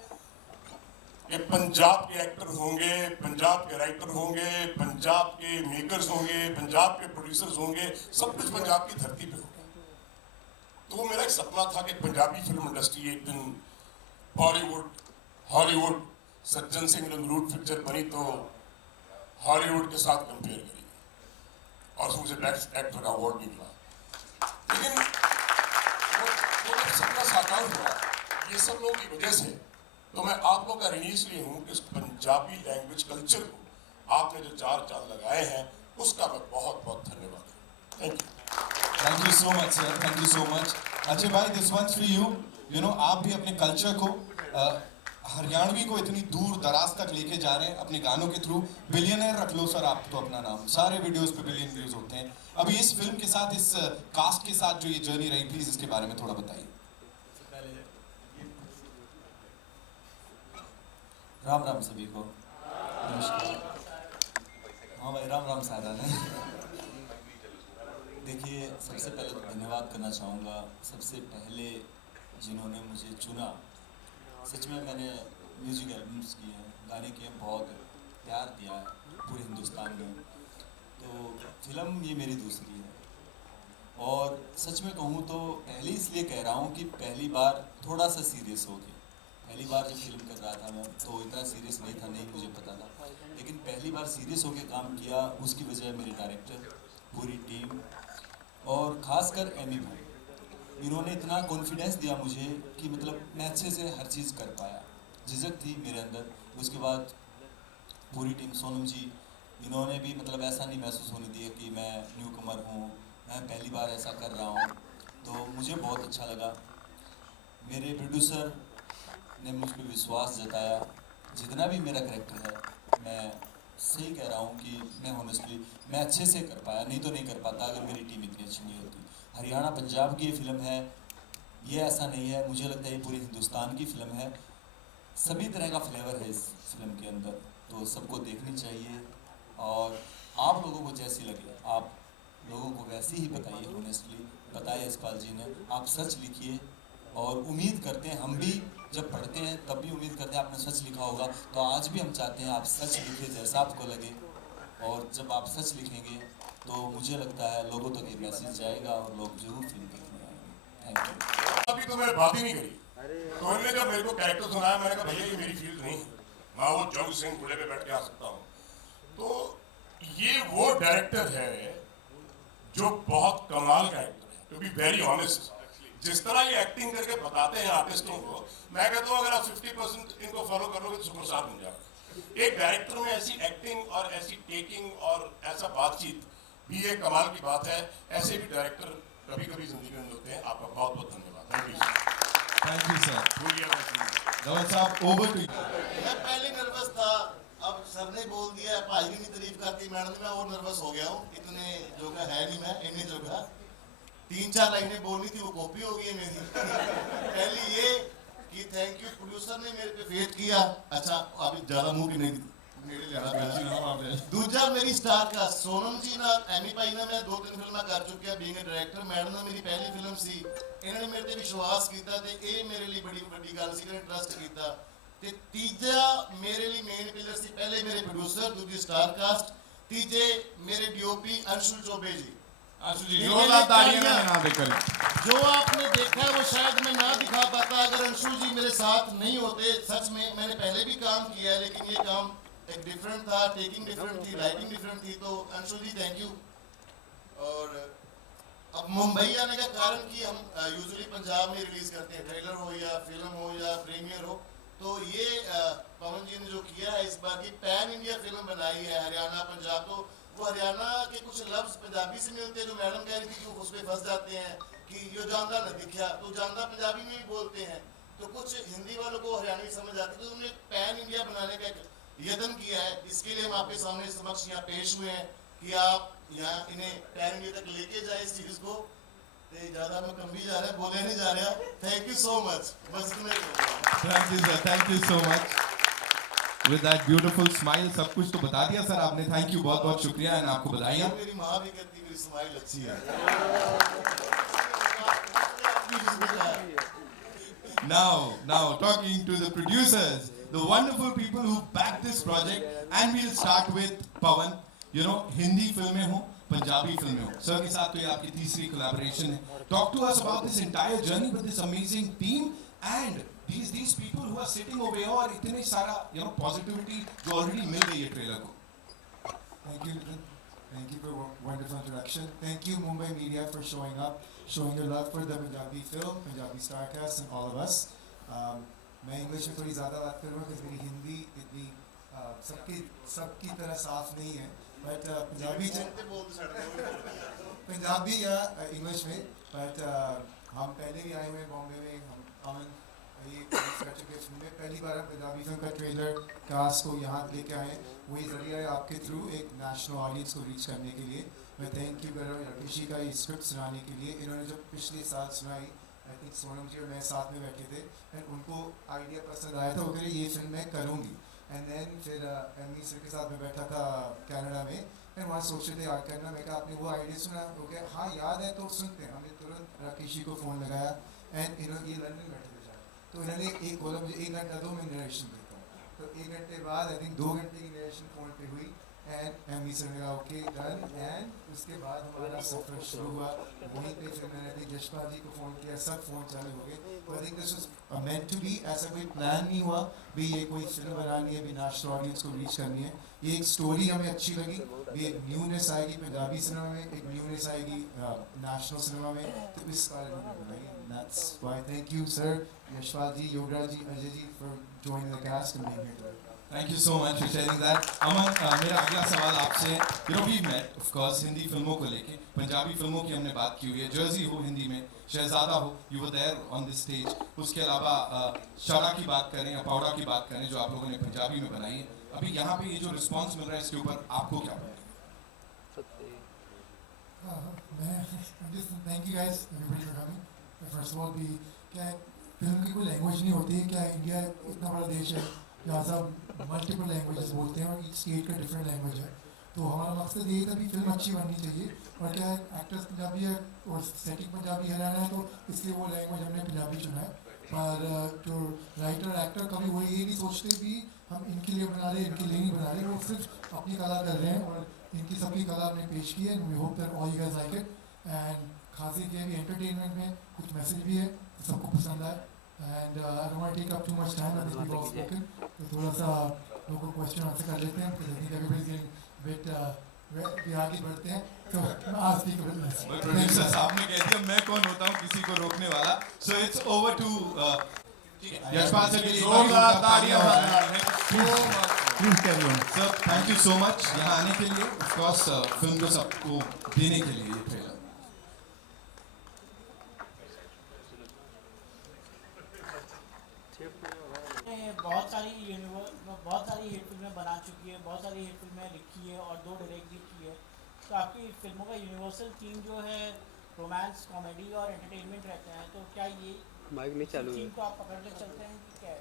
कि पंजाब के एक्टर होंगे, पंजाब के राइटर होंगे, पंजाब के मेकर्स होंगे, पंजाब के प्रोड्यूसर्स होंगे, सब कुछ पंजाब की धरती पे होगा। तो मेरा एक सपना था कि पंजाबी फिल्म इंडस्ट्री एक दिन बॉलीवुड, हॉलीवुड, सज्जन सिंह रंगरूट पिक्चर बनी तो हॉलीवुड के साथ कंपेयर करी, और मुझे बेस्ट एक्टर का अवार्ड भी मिला। लेकिन वो सपना साकार हुआ ये सब लोगों की वजह से। तो मैं आप लोग का ऋणी इसलिए हूँ कि इस पंजाबी लैंग्वेज कल्चर को आपने जो 4 चांद लगाए हैं, उसका मैं बहुत बहुत धन्यवाद हूँ। Thank you. Thank you so much sir, thank you so much. Ajay भाई, this one's for you. You know, आप भी अपने कल्चर को, हरियाणवी को इतनी दूर दराज तक लेके जा रहे हैं अपने गानों के थ्रू। बिलियनर रख लो सर आप तो अपना नाम, सारे वीडियोस पे बिलियन व्यूज होते हैं। अभी इस फिल्म के साथ, इस कास्ट के साथ जो ये जर्नी रही, प्लीज इसके बारे में थोड़ा बताइए। राम राम सभी को, नमस्कार। हाँ भाई, राम राम सारा ने। देखिए, सबसे पहले तो धन्यवाद करना चाहूँगा सबसे पहले जिन्होंने मुझे चुना। सच में मैंने म्यूजिक एल्बम्स किए हैं, गाने किए हैं, बहुत प्यार दिया है पूरे हिंदुस्तान में। तो फिल्म ये मेरी दूसरी है, और सच में कहूँ तो पहले इसलिए कह रहा हूँ कि पहली बार थोड़ा सा सीरियस हो गया। पहली बार जब फिल्म कर रहा था मैं, तो इतना सीरियस नहीं था, नहीं मुझे पता था, लेकिन पहली बार सीरियस होकर काम किया। उसकी वजह मेरे डायरेक्टर, पूरी टीम, और ख़ासकर एमी भाई, इन्होंने इतना कॉन्फिडेंस दिया मुझे कि मतलब मैं अच्छे से हर चीज़ कर पाया। झिझक थी मेरे अंदर, उसके बाद पूरी टीम, सोनम जी, इन्होंने भी मतलब ऐसा नहीं महसूस होने दिया कि मैं न्यू कमर हूँ, मैं पहली बार ऐसा कर रहा हूँ। तो मुझे बहुत अच्छा लगा। मेरे प्रोड्यूसर ने मुझ पर विश्वास जताया। जितना भी मेरा कैरेक्टर है, मैं सही कह रहा हूँ कि मैं ऑनेस्टली मैं अच्छे से कर पाया, नहीं तो नहीं कर पाता अगर मेरी टीम इतनी अच्छी नहीं होती। हरियाणा पंजाब की ये फिल्म है, ये ऐसा नहीं है, मुझे लगता है ये पूरे हिंदुस्तान की फिल्म है। सभी तरह का फ्लेवर है इस फिल्म के अंदर, तो सबको देखनी चाहिए। और आप लोगों को जैसी लगे, आप लोगों को वैसी ही बताइए, ऑनेस्टली बताइए। यशपाल जी ने, आप सच लिखिए, और उम्मीद करते हैं, हम भी जब पढ़ते हैं तब भी उम्मीद करते हैं आपने सच लिखा होगा, तो आज भी हम चाहते हैं आप सच लिखिए जैसा आपको लगे। और जब आप सच लिखेंगे तो मुझे लगता है लोगों तक ये मैसेज जाएगा और लोग जरूर फिल्म देखने आएंगे। Thank you. अभी तो मैंने बात ही नहीं करी, तो उन्होंने जब मेरे को कैरेक्टर सुनाया, मैंने कहा भैया ये मेरी फील्ड नहीं है, मैं वो जंग सिंह घोड़े पे बैठ के आ सकता हूँ। तो ये वो डायरेक्टर है जो बहुत कमाल का एक्टर है, टू बी वेरी ऑनेस्ट। जिस तरह ये एक्टिंग करके बताते हैं आर्टिस्टों को, मैं कहता हूँ अगर आप 50% इनको फॉलो करोगे तो सुपरस्टार बन जाओगे। एक डायरेक्टर में ऐसी एक्टिंग और ऐसी टेकिंग और ऐसा बातचीत भी एक कमाल की बात है। ऐसे भी डायरेक्टर कभी कभी जिंदगी में होते हैं। आपका बहुत बहुत धन्यवाद। Thank you sir. Thank you, sir. Dawal साहब, over to you. मैं पहले नर्वस था, अब सर ने बोल दिया, भाई ने भी तारीफ करती, मैडम ने, मैं और नर्वस हो गया हूँ। इतने जोगा है नहीं मैं, इन्हें जोगा 3-4 लाइनें बोलनी थी, वो कॉपी हो गई है मेरी। पहली ये कि थैंक यू प्रोड्यूसर ने मेरे पे फेथ किया। अच्छा अभी ज्यादा मुंह की नहीं मेरे लिहाजा। दूसरा मेरी स्टार का सोनम जी ना, एमी भाई ना, मैं 2-3 फिल्में कर चुकी है बीइंग ए डायरेक्टर। मैडम ने मेरी पहली फिल्म सी, इन्होंने मेरे ते विश्वास किया ते ये मेरे लिए बड़ी बड़ी गल सी, इन्होंने ट्रस्ट किया। ते तीजा मेरे लिए मेन पिलर सी, पहले मेरे प्रोड्यूसर, दूसरी स्टार कास्ट, तीजे मेरे डीओपी अंशुल चौबे जी। अंशु जी जोरदार तालियां ना देकर। जो आपने देखा है वो शायद मैं ना दिखा पाता अगर अंशुल जी मेरे साथ नहीं होते। सच में मैंने पहले भी काम किया है, लेकिन ये काम एक डिफरेंट था, टेकिंग डिफरेंट थी, राइटिंग डिफरेंट थी। तो अंशुल जी थैंक यू। और अब मुंबई आने का कारण कि हम यूजुअली पंजाब में रिलीज करते हैं, ट्रेलर हो या फिल्म हो या प्रीमियर हो। तो ये पवन जी ने जो किया है इस बार की पैन इंडिया फिल्म बनाई है, हरियाणा पंजाब। तो वो हरियाणा के कुछ लफ्ज पंजाबी से मिलते हैं, जो मैडम कह रही थी कि उस पर फंस जाते हैं कि यो जानदा न दिखा, तो जानदा पंजाबी में भी बोलते हैं, तो कुछ हिंदी वालों को हरियाणवी समझ आती है। तो उन्होंने पैन इंडिया बनाने का एक यत्न किया है। इसके लिए हम आपके सामने समक्ष यहाँ पेश हुए हैं कि आप यहाँ इन्हें पैन इंडिया तक लेके जाए इस चीज को। तो ज्यादा मैं कम भी जा रहा है, बोले नहीं जा रहा। Thank you so much. बस इतना ही कहूँगा। Thank you, sir. Thank you so much. With that beautiful smile, सब कुछ तो बता दिया सर आपने। थैंक यू, बहुत बहुत शुक्रिया एंड आपको बधाइयाँ। मेरी माँ भी कहती मेरी स्माइल अच्छी है। Now, talking to the producers, the wonderful people who backed this project, and we'll start with Pawan. You know, Hindi फिल्में हो, पंजाबी फिल्में हो, सर के साथ तो ये आपकी तीसरी collaboration है. Talk to us about this entire journey with this amazing team and these people who are sitting over here और इतने सारा positivity जो already मिल गई है ट्रेलर को. Thank you, Nitin. Thank you for a wonderful introduction. Thank you, Mumbai Media, for showing up, showing your love for the Punjabi film, Punjabi Starcast, and all of us. मैं English में थोड़ी ज़्यादा बात करूँगा क्योंकि मेरी हिंदी इतनी सबकी तरह साफ नहीं है, बट पंजाबी या इंग्लिश में। बट हम पहले भी आए हुए हैं बॉम्बे में, हम अमन ये कर चुके फिल्में। पहली बार हम पंजाबी फिल्म का ट्रेलर कास्ट को यहाँ लेके आए, वही जरिया है आपके थ्रू एक नेशनल ऑडियंस को रीच करने के लिए। मैं थैंक यू कर रहा हूँ ऋषि का ये स्क्रिप्ट सुनाने के लिए। इन्होंने जो पिछले साल सुनाई, आई थिंक सोनम जी और मैं साथ में बैठे थे, एंड उनको आइडिया पसंद आया था, वो कह रहे ये फिल्म मैं करूँगी। एंड देन फिर एमी सर के साथ मैं बैठा था कनाडा में, एंड वहाँ सोच रहे थे याद करना। मैं कहा आपने वो आइडिया सुना? वो कहा हाँ याद है, तो सुनते हैं। हमने तुरंत राकेशी को फ़ोन लगाया, एंड इन्होंने ये लंदन बैठे थे जाकर, तो इन्होंने एक बोला मुझे 1 घंटा दो, मैं नरेशन देता हूँ। तो 1 घंटे बाद आई थिंक 2 घंटे की नरेशन फ़ोन पे हुई, एंड एमी सर ने कहा ओके डन। एंड उसके बाद हमारा सफ़र शुरू हुआ। वहीं पे फिर मैंने आई थिंक यशपाल जी को फ़ोन किया, सब फ़ोन चालू हो गए। तो I think this was meant to be, ऐसा कोई प्लान नहीं हुआ भी ये कोई फिल्म बनानी है, भी नेशनल ऑडियंस को रीच करनी है। ये एक स्टोरी हमें अच्छी लगी, भी एक न्यूनेस आएगी पंजाबी सिनेमा में, एक न्यूनेस आएगी नेशनल सिनेमा में, तो इस कारण में बनाई। That's why thank you sir, Yashpal ji, Yograj ji, Ajay ji for joining the cast and being here. Thank you so much for sharing that. Aman, मेरा अगला सवाल आपसे, we met of course Hindi फिल्मों को लेके, पंजाबी फिल्मों की हमने बात की हुई है। जर्सी हो हिंदी में, शहजादा हो, you were there on this stage. उसके अलावा शारा की बात करें या पावड़ा की बात करें जो आप लोगों ने पंजाबी में बनाई है, अभी यहाँ पे ये जो रिस्पॉन्स मिल रहा है इसके ऊपर आपको क्या लगता है? Thank you guys everybody for coming. First of all भी क्या फिल्म की कोई लैंग्वेज नहीं होती है, क्या इंडिया इतना बड़ा देश है जहाँ सब मल्टीपल लैंग्वेजेस बोलते हैं और ईच स्टेट का डिफरेंट लैंग्वेज है। तो हमारा मकसद यही था कि फिल्म अच्छी बननी चाहिए, और क्या है एक्टर्स पंजाबी है और सेटिंग पंजाबी हरियाणा है, तो इसलिए वो लैंग्वेज हमने पंजाबी चुना है। पर जो राइटर एक्टर कभी वो ये नहीं सोचते भी हम इनके लिए बना रहे, इनके लिए नहीं बना रहे, वो सिर्फ अपनी कला कर रहे हैं, और इनकी सबकी कला हमने पेश की है। We hope that all you guys like it, and खासी के भी एंटरटेनमेंट में कुछ मैसेज भी है, सबको पसंद आए। and I don't want to take up too much time. I think we've all spoken. तो थोड़ा सा लोगों को क्वेश्चन आंसर कर लेते हैं because I think everybody's getting a bit we आगे बढ़ते हैं. So I'll speak a bit less. Producer साहब ने कह दिया मैं कौन होता हूँ किसी को रोकने वाला. So it's over to Yashpal sir के लिए जोरदार तालियां तालियां. Please carry on. Sir thank you so much यहाँ आने के लिए. ऑफ कोर्स फिल्म को सबको देने के लिए ये ट्रेलर. बहुत सारी हिट फिल्में बना चुकी है, बहुत सारी हिट फिल्में लिखी है और 2 डायरेक्ट भी की है. तो आपकी फिल्मों का यूनिवर्सल थीम जो है रोमांस, कॉमेडी और एंटरटेनमेंट रहते हैं. तो क्या ये थीम को आप पकड़ के चलते हैं कि क्या है?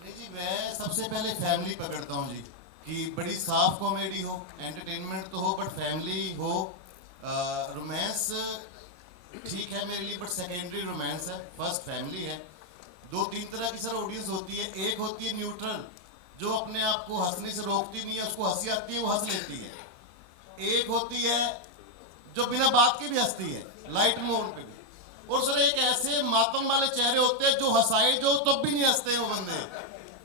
नहीं जी, मैं सबसे पहले फैमिली पकड़ता हूँ जी, कि बड़ी साफ कॉमेडी हो, एंटरटेनमेंट तो हो बट फैमिली हो. रोमांस ठीक है मेरे लिए बट सेकेंडरी रोमांस है, फर्स्ट फैमिली है. 2-3 तरह की सर ऑडियंस होती है. एक होती है न्यूट्रल, जो अपने आप को हंसने से रोकती नहीं है, उसको हंसी आती है वो हंस लेती है. एक होती है जो बिना बात के भी हंसती है, लाइट मोड पे भी. और सर एक ऐसे मातम वाले चेहरे होते हैं जो हंसाए जो तब भी नहीं हंसते हैं वो बंदे.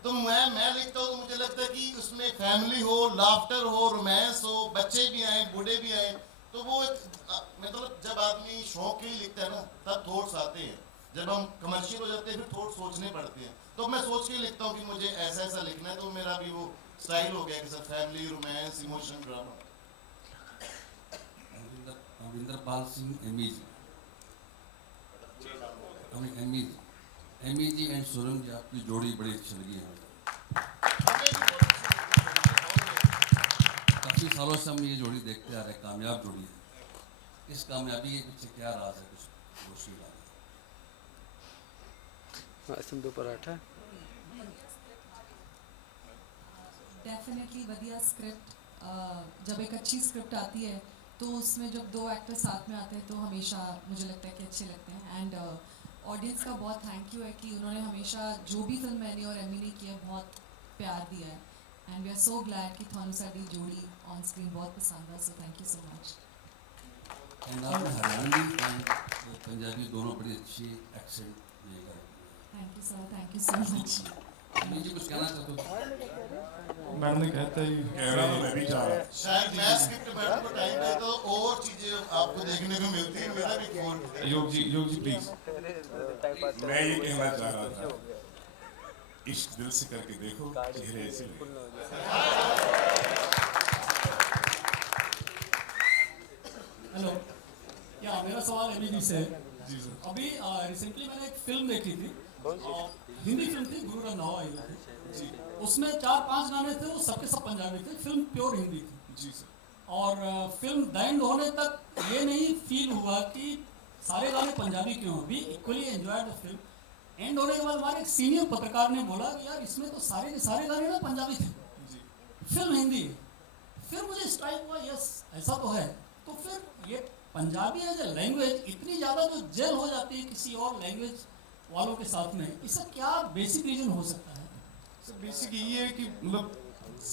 तो मैं लिखता हूँ तो मुझे लगता है कि उसमें फैमिली हो, लाफ्टर हो, रोमांस हो, बच्चे भी आए, बूढ़े भी आए. तो वो मतलब जब आदमी शौक के लिए लिखता है ना तब थॉट्स आते हैं. जब हम कमर्शियल हो जाते हैं फिर थोड़ा सोचने पड़ते हैं. तो मैं सोच के लिखता हूँ कि मुझे ऐसा ऐसा लिखना है. तो मेरा भी वो स्टाइल हो गया कि sir family, romance, emotion, drama. Amarinder Pal Singh Emmys and सुरंग जी आपकी जोड़ी बड़ी अच्छी लगी है. काफ़ी सालों से हम ये जोड़ी देखते आ रहे, कामयाब जोड़ी है. इस कामयाबी के पीछे क्या राज है, कुछ रोशनी डालें. सिंधु पराठा डेफिनेटली वधिया स्क्रिप्ट. जब एक अच्छी स्क्रिप्ट आती है तो उसमें जब 2 एक्टर साथ में आते हैं तो हमेशा मुझे लगता है कि अच्छे लगते हैं. एंड ऑडियंस का बहुत थैंक यू है कि उन्होंने हमेशा जो भी फिल्म मैंने और एमी ने की है बहुत प्यार दिया है. And we are so glad कि थानू साडी जोड़ी ऑन स्क्रीन बहुत पसंद है. So thank you so much. And आपने हरियाणवी एंड पंजाबी दोनों बड़ी अच्छी एक्सेंट लेकर. Thank you sir, thank you so much. मुझे कुछ कहना चाहते हो? मैडम ने कहता ही कह रहा हूँ, मैं भी चाह रहा हूँ. शायद मैं स्क्रिप्ट मैडम को टाइम दे तो और चीजें आपको देखने को मिलती है. मेरा भी फोन योग जी प्लीज. मैं ये कहना चाह रहा था, इश्क दिल से करके देखो, चेहरे ऐसे लगे. हेलो, क्या मेरा सवाल एमी जी से है. जी सर. अभी रिसेंटली मैंने एक फिल्म देखी थी, हिंदी फिल्म थी, गुरु रंधावा आई थी. उसमें 4-5 गाने थे, वो सबके सब पंजाबी थे. फिल्म प्योर हिंदी थी. जी सर. और फिल्म एंड होने तक ये नहीं फील हुआ कि सारे गाने पंजाबी क्यों हैं. We equally enjoyed the film. And होने के बाद हमारे एक सीनियर पत्रकार ने बोला कि यार इसमें तो सारे के सारे गाने ना पंजाबी थे, फिल्म हिंदी है. फिर मुझे स्ट्राइक हुआ, यस ऐसा तो है. तो फिर ये पंजाबी एज ए लैंग्वेज इतनी ज़्यादा जो जेल हो जाती है किसी और लैंग्वेज वालों के साथ में, इसका क्या बेसिक रीजन हो सकता है? सर बेसिक ये है कि मतलब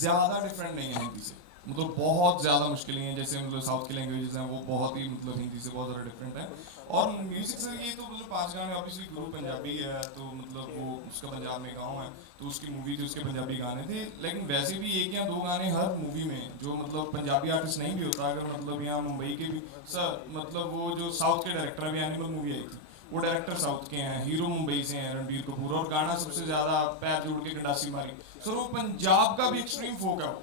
ज़्यादा डिफरेंट नहीं है हिंदी से. मतलब बहुत ज़्यादा मुश्किल नहीं है. जैसे मतलब साउथ की लैंग्वेजेस हैं वो बहुत ही मतलब हिंदी से बहुत ज़्यादा डिफरेंट है. और म्यूजिक से ये तो मतलब 5 गाने ऑब्वियसली गुरु पंजाबी है तो मतलब वो उसका पंजाब में गाँव है तो उसकी मूवी थी, उसके पंजाबी गाने थे. लेकिन वैसे भी 1 या 2 गाने हर मूवी में जो मतलब पंजाबी आर्टिस्ट नहीं भी होता. अगर मतलब यहाँ मुंबई के भी सर मतलब वो जो साउथ के डायरेक्टर अभी एनिमल मूवी आई थी वो डायरेक्टर साउथ के हैं, हीरो मुंबई से हैं रणबीर कपूर. और गाना सबसे ज़्यादा पैर जोड़ के गंडासी मारी. सर वो पंजाब का भी एक्सट्रीम फोक है वो.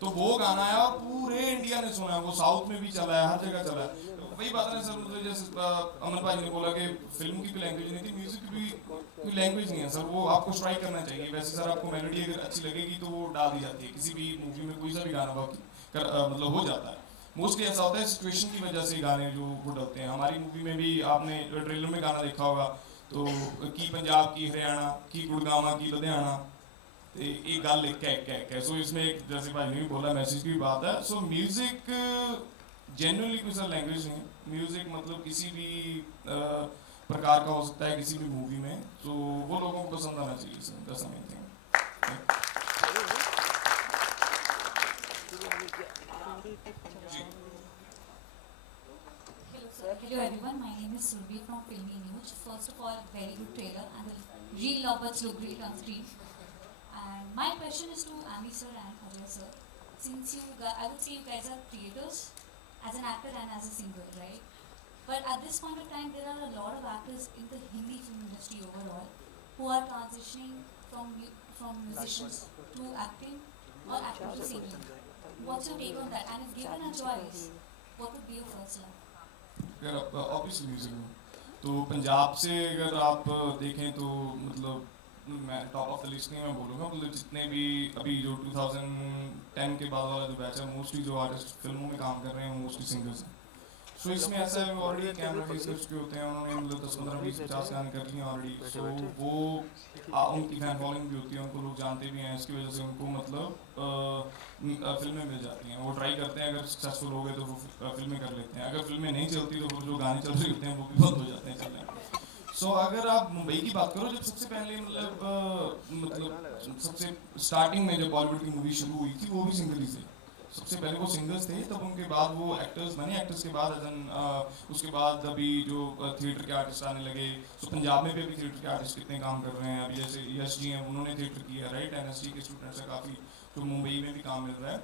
तो वो गाना है और पूरे इंडिया ने सुना है. वो साउथ में भी चला है, हर जगह चला है. वही बात है सर, मतलब जैसे अमन भाई ने बोला कि फिल्म की भी लैंग्वेज नहीं थी, म्यूजिक की भी कोई लैंग्वेज नहीं है सर. वो आपको स्ट्राइक करना चाहिए. वैसे सर आपको मेलोडी अगर अच्छी लगेगी तो वो डाल दी जाती है किसी भी मूवी में. कोई सा भी गाना मतलब हो जाता है. मोस्टली ऐसा होता है सिचुएशन की वजह से गाने जो वो डलते हैं. हमारी मूवी में भी आपने ट्रेलर में गाना देखा होगा तो की पंजाब की हरियाणा की गुड़गावा की लुधियाना एक गल एक है. सो इसमें एक जैसे भाई ने भी बोला मैसेज की बात है. सो म्यूजिक जेन्युइनली कोई सा लैंग्वेज नहीं है. म्यूजिक मतलब किसी भी प्रकार का हो सकता है किसी भी मूवी में. तो वो लोगों को पसंद आना चाहिए sir. That's the main thing. Hello everyone, my name is Surbi from Filmy News. First of all, very good trailer and the real lovebirds look great on screen. And my question is to Ami sir and Ajay sir. Since I would say you guys are creators as an actor and as a singer, right? But at this point of time, there are a lot of actors in the Hindi film industry overall who are transitioning from musicians to acting or acting to singing. What's your take on that? And if given a choice, what would be your first love? अगर obviously music में तो पंजाब से अगर आप देखें तो मतलब मैं टॉप ऑफ द लिस्ट नहीं मैं बोलूँगा, मतलब जितने भी अभी जो 2010 के बाद वाला जो बैच है, मोस्टली जो आर्टिस्ट फिल्मों में काम कर रहे हैं मोस्टली सिंगर्स हैं. सो इसमें ऐसा है ऑलरेडी कैमरा फेस कर चुके होते हैं, उन्होंने मतलब 10, 15, 20, 50 गाने कर लिए ऑलरेडी. सो वो उनकी फैन फॉलोइंग भी होती है, उनको लोग जानते भी हैं, इसकी वजह से उनको मतलब फिल्में मिल जाती हैं. वो ट्राई करते हैं, अगर सक्सेसफुल हो गए तो वो फिल्में कर लेते हैं. अगर फिल्में नहीं चलती तो जो गाने चल रहे होते हैं वो भी बंद हो जाते हैं चलने. सो अगर आप मुंबई की बात करो, जब सबसे पहले मतलब सबसे स्टार्टिंग में जब बॉलीवुड की मूवी शुरू हुई थी वो भी सिंगर ही थे. सबसे पहले वो सिंगर्स थे, तब उनके बाद वो एक्टर्स बने. एक्टर्स के बाद उसके बाद अभी जो थिएटर के आर्टिस्ट आने लगे. तो पंजाब में भी अभी थिएटर के आर्टिस्ट कितने काम कर रहे हैं. अभी जैसे यश जी हैं, उन्होंने थिएटर किया, राइट. एनएसजी के स्टूडेंट्स हैं काफ़ी, तो मुंबई में भी काम मिल रहा है.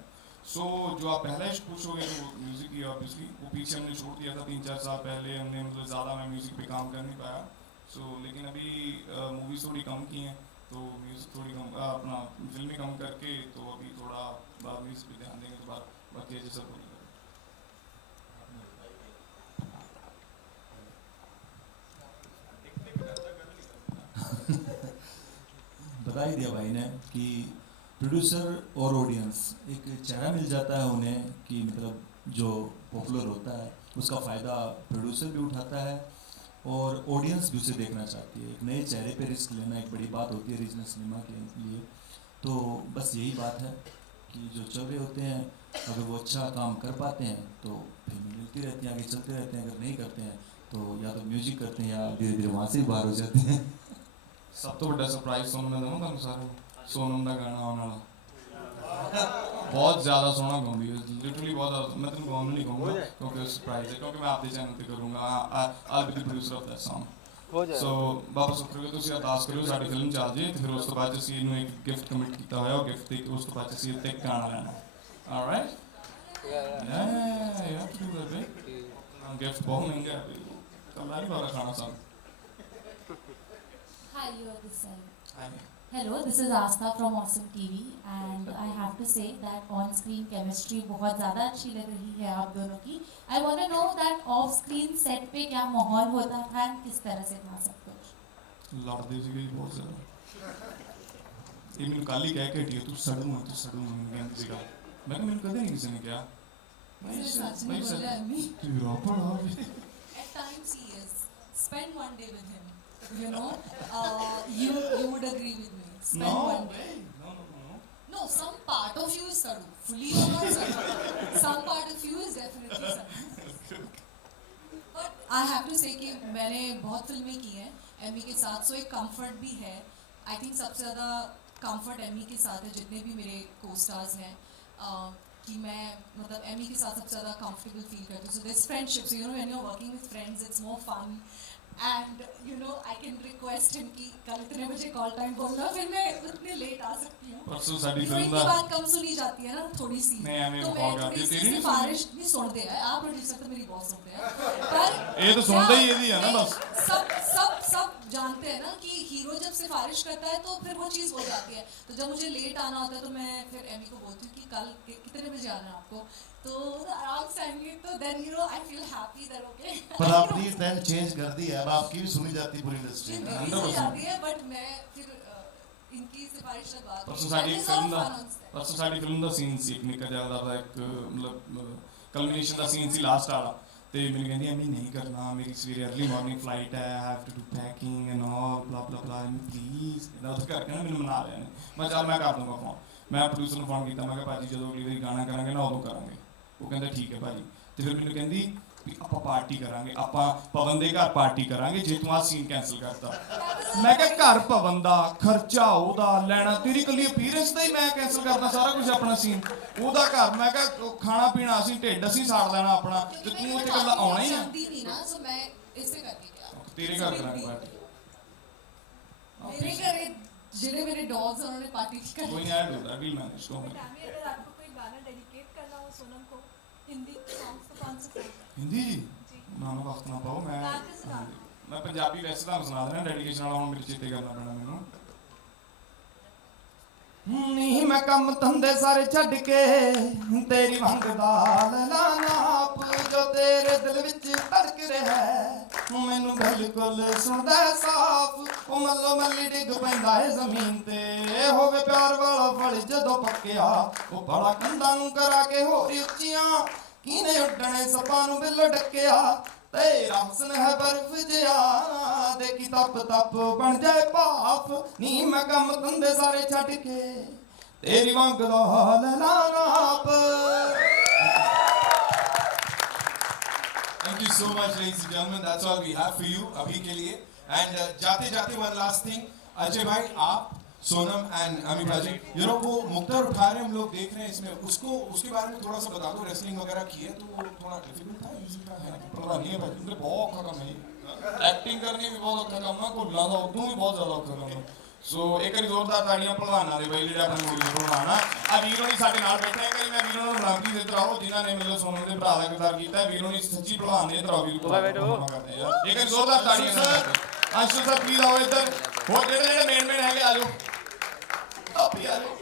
सो जो आप पहला इश्क पूछोगे तो वो म्यूज़िक ही ऑब्वियसली. वो पीछे हमने छोड़ दिया था 3-4 साल पहले. हमने मतलब ज़्यादा मैं म्यूज़िक पे काम कर नहीं पाया. सो लेकिन अभी मूवीज़ थोड़ी कम की हैं, तो म्यूज़िक थोड़ी कम अपना फिल्में कम करके, तो अभी थोड़ा म्यूज़िक पे ध्यान देंगे. तो बाकी ऐसे सब बता ही दिया भाई ने कि प्रोड्यूसर और ऑडियंस एक चेहरा मिल जाता है उन्हें, कि मतलब जो पॉपुलर होता है उसका फ़ायदा प्रोड्यूसर भी उठाता है और ऑडियंस भी उसे देखना चाहती है. एक नए चेहरे पे रिस्क लेना एक बड़ी बात होती है रीजनल सिनेमा के लिए. तो बस यही बात है कि जो चल रहे होते हैं, अगर वो अच्छा काम कर पाते हैं तो फिल्में मिलती रहती हैं, आगे चलते रहते हैं. अगर नहीं करते हैं तो या तो म्यूजिक करते हैं या धीरे धीरे वहाँ से ही बाहर हो जाते हैं. सब तो बड़ा सरप्राइज सोनम ने दमा तुम सारे. सोनम का गाना आने वाला बहुत ज़्यादा सोना गाँगी है, लिटरली बहुत ज़्यादा. मैं तुम गाँव नहीं कहूँगा क्योंकि सरप्राइज है, क्योंकि मैं आपके चैनल पे करूँगा. I will be producer of that song. So वापस उतरोगे तो ਤੁਸੀਂ ਅਰਦਾਸ ਕਰਿਓ ਸਾਡੀ ਫਿਲਮ ਚੱਲ ਜੇ, ਤੇ ਫਿਰ ਉਸ ਤੋਂ ਬਾਅਦ ਅਸੀਂ ਇਹਨੂੰ ਇੱਕ ਗਿਫਟ ਕਮਿਟ ਕੀਤਾ ਹੋਇਆ. ਉਹ ਗਿਫਟ ਦੇ ਉਸ ਤੋਂ ਬਾਅਦ ਅਸੀਂ ਇੱਕ ਗਾਣਾ ਲੈਣਾ. ਆਲਰਾਈਟ ਯਾ ਟੂ ਦਾ ਬੇ ਗਿਫਟ ਬਹੁਤ ਮਹਿੰਗਾ ਹੈ, ਕਮਰਾ ਨਹੀਂ ਵਾਲਾ ਖਾਣਾ ਸਾਨੂੰ. Hi, you are this side. Hello, this is Aastha from Awesome TV and I have to say that on-screen chemistry बहुत ज़्यादा अच्छी लग रही है आप दोनों की. I want to know that off-screen set पे क्या माहौल होता था, किस तरह से था सब कुछ. लड़ते ਸੀਗੇ ਬਹੁਤ ਜ਼ਿਆਦਾ. ਇਹ ਮੈਨੂੰ ਕੱਲ ਹੀ ਕਹਿ ਕੇ ਹਟੀ, ਤੂੰ ਸੜੂ ਮੈਨੂੰ ਕਹਿੰਦੀ ਸੀਗਾ. ਮੈਂ ਕਿਹਾ ਮੈਨੂੰ ਕਦੇ ਨਹੀਂ ਕਿਸੇ ਨੇ ਕਿਹਾ. मैं सच में बोल रहा है. ਤੂੰ ਰੋਪੜਾ ਵੀ. At times he is. Spend one day with him. You know, you would agree with me. Spend one day. No, some part of you is Sadu. Fully you are not Sadu. Some part of you is definitely Sadu. But I have to say कि मैंने बहुत फिल्में की हैं Amy के साथ, सो एक comfort भी है. आई थिंक सबसे ज़्यादा कंफर्ट एमी के साथ है, जितने भी मेरे को स्टार्स हैं, कि मैं मतलब एमी के साथ सबसे ज़्यादा कंफर्टेबल फील करती हूँ. So this friendship, so you know when you are working with friends it's more fun. And you know, I can request him कि कल इतने बजे कॉल टाइम बोलना, फिर मैं उतने लेट आ सकती हूँ. परसों साडी फिल्म फिल्म की दा बात कम सुनी जाती है ना थोड़ी सी, नहीं हमें तो कॉल मैं करती थोड़ी सी तेरी सिफारिश नहीं सुनते हैं. आप प्रोड्यूसर तो मेरी बहुत सुनते हैं, पर ये तो सुनता ही यही है ना बस. सब जानते हैं ना कि हीरो जब सिफारिश करता है तो फिर वो चीज़ हो जाती है. तो जब मुझे लेट आना होता है तो मैं फिर एमी को बोलती हूँ कि कल कितने बजे आना है आपको, तो आराम से आएंगे. तो then you know I feel happy that okay. पर आपने ये टाइम चेंज कर दिया है, अब आपकी भी सुनी जाती है पूरी इंडस्ट्री में. सुनी जाती है, बट मैं फिर इनकी सिफारिश लगवा दूँ. परसों साडी फिल्म ਦਾ ਸੀਨ ਸੀ, ਇੱਕ ਨਿੱਕਾ ਜਿਹਾ ਦਾ ਇੱਕ ਮਤਲਬ ਕਲਮੀਨੇਸ਼ਨ ਦਾ ਸੀਨ ਸੀ ਲਾਸਟ ਵਾਲਾ. ਤੇ ਮੈਨੂੰ ਕਹਿੰਦੀ ਐਮੀ ਨਹੀਂ ਕਰਨਾ, ਮੇਰੀ ਸਵੇਰੇ अर्ਲੀ ਮਾਰਨਿੰਗ ਫਲਾਈਟ ਹੈ, I have to do packing and all blah blah ਬਲਾ. ਪਲੀਜ਼ ਇਹਦਾ ਉਸ ਕਰਕੇ ਨਾ ਮੈਨੂੰ ਮਨਾ ਲਿਆ ਨੇ. ਮੈਂ ਚੱਲ ਮੈਂ ਕਰ ਦੂੰਗਾ ਫੋਨ. ਮੈਂ ਪ੍ਰੋਡਿਊਸਰ ਨੂੰ ਫੋਨ ਕੀਤਾ, ਮੈਂ ਕਿਹਾ ਭਾਜੀ ਜਦੋਂ ਅਗਲੀ ਵਾਰੀ ਗਾਣਾ ਕਰਾਂਗੇ ਨਾ ਉਦੋਂ ਕਰਾਂਗੇ. ਉਹ ਕਹਿੰਦਾ ਠੀਕ ਹੈ ਭਾਜੀ. ਤੇ ਫਿਰ ਮੈਨੂੰ ਕਹਿੰਦੀ ਵੀ ਆਪਾਂ ਪਾਰਟੀ ਕਰਾਂਗੇ, ਆਪਾਂ ਪਵਨ ਦੇ ਘਰ ਪਾਰਟੀ ਕਰਾਂਗੇ ਜੇ ਤੂੰ ਆਹ ਸੀਨ ਕੈਨਸਲ ਕਰਤਾ। ਮੈਂ ਕਿਹਾ ਘਰ ਪਵਨ ਦਾ, ਖਰਚਾ ਉਹਦਾ, ਲੈਣਾ ਤੇਰੀ ਕੱਲੀ ਅਪੀਅਰੈਂਸ ਦਾ ਹੀ ਮੈਂ ਕੈਨਸਲ ਕਰਦਾ ਸਾਰਾ ਕੁਝ ਆਪਣਾ ਸੀਨ, ਉਹਦਾ ਘਰ। ਮੈਂ ਕਿਹਾ ਖਾਣਾ ਪੀਣਾ ਅਸੀਂ ਢਿੱਡ ਅਸੀਂ ਸਾੜ ਲੈਣਾ ਆਪਣਾ, ਤੇ ਤੂੰ ਉੱਥੇ ਇਕੱਲਾ ਆਉਣਾ ਹੀ ਆ। ਜਾਂਦੀ ਨਹੀਂ ਨਾ, ਸੋ ਮੈਂ ਇਸੇ ਕਰਕੇ ਕਿਹਾ ਤੇਰੇ ਘਰ ਕਰਾਂਗੇ ਪਾਰਟੀ। मेरे घर जिन्हें मेरे डॉग्स हैं उन्होंने पार्टी की कोई नहीं, I will manage, don't worry। अगर आपको कोई गाना डेडिकेट करना हो सोनम को, हिंदी सॉन्ग तो कौन सा गाना? हिंदी ना ना वक्त ना पाओ, मैं पंजाबी वैसे तो सुना देना, डेडिकेशन वाला हुण मेरे चेते करना पैना मैनूं। नहीं मैं कम धंधे सारे छड्ड के तेरी मंगदा लैला नाप, जो तेरे दिल विच धड़क रहा है मैनू बिल्कुल सुनदा साफ। ओ मल्लो मल्ली डिग पैंदा है जमीन ते, होवे प्यार वाला फल जदों पक्किया, ओ बड़ा कंधा नूं करा के होर उच्चियां, किने उड्डणे सपां नूं बिल्लो डक्किया। तेरा हुस्न है बर्फ जिया, देखी तप तप बन जाए भाफ, नी मैं कम धंधे सारे छड्ड के तेरी मंगदा लैला नाप। Thank you so much, ladies and gentlemen. That's all we have for you अभी के लिए. And जाते जाते one last thing, अजय भाई, आप, Sonam and Amita ji, you know वो मुक्तर उठा रहे हैं, हम लोग देख रहे हैं इसमें, उसको उसके बारे में थोड़ा सा बता दो। रेसलिंग वगैरह की है तो वो थोड़ा डिफिकल्ट था, इजी था, है पता नहीं है भाई, तुमने बहुत औखा काम है, एक्टिंग करनी भी बहुत औखा काम है, घुलना तो उਦੋਂ भी बहुत ज़्यादा औखा काम है। सो एक बार जोरदार ताड़ियां भलवानां दे बई ਜਿਹੜੇ ਆਪਣੇ ਵੀਰ ਭਲਵਾਨ ਆ ਵੀਰੋਂ ਨਹੀਂ ਸਾਡੇ ਨਾਲ ਬੈਠੇ। ਕਈ ਮੈਂ ਵੀਰੋਂ ਨੂੰ ਬੁਲਾਉਂਦੀ ਇੱਧਰ ਆਓ, ਜਿਨ੍ਹਾਂ ਨੇ ਮਤਲਬ ਸੋਨਮ ਦੇ ਭਰਾ ਦਾ ਕਿਰਦਾਰ ਕੀਤਾ, ਵੀਰੋਂ ਨਹੀਂ ਸੱਚੀ ਭਲਵਾਨ ਨੇ, ਇੱਧਰ ਆਓ ਵੀਰ ਕਰਦੇ ਯਾਰ, ਇੱਕ ਵਾਰ ਜ਼ੋਰਦਾਰ ਤਾੜੀਆਂ ਨਾਲ। ਅੰਸ਼ੂ ਸਰ ਪਲੀਜ਼ ਆਓ ਇੱਧਰ, ਹੋਰ ਜਿਹੜੇ ਮੇਨ ਹੈਗੇ ਆ ਜਾਓ, आप ही आ जाओ।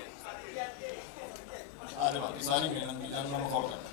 अरे बात सारी मेहनत की जान मैं मखौल करता।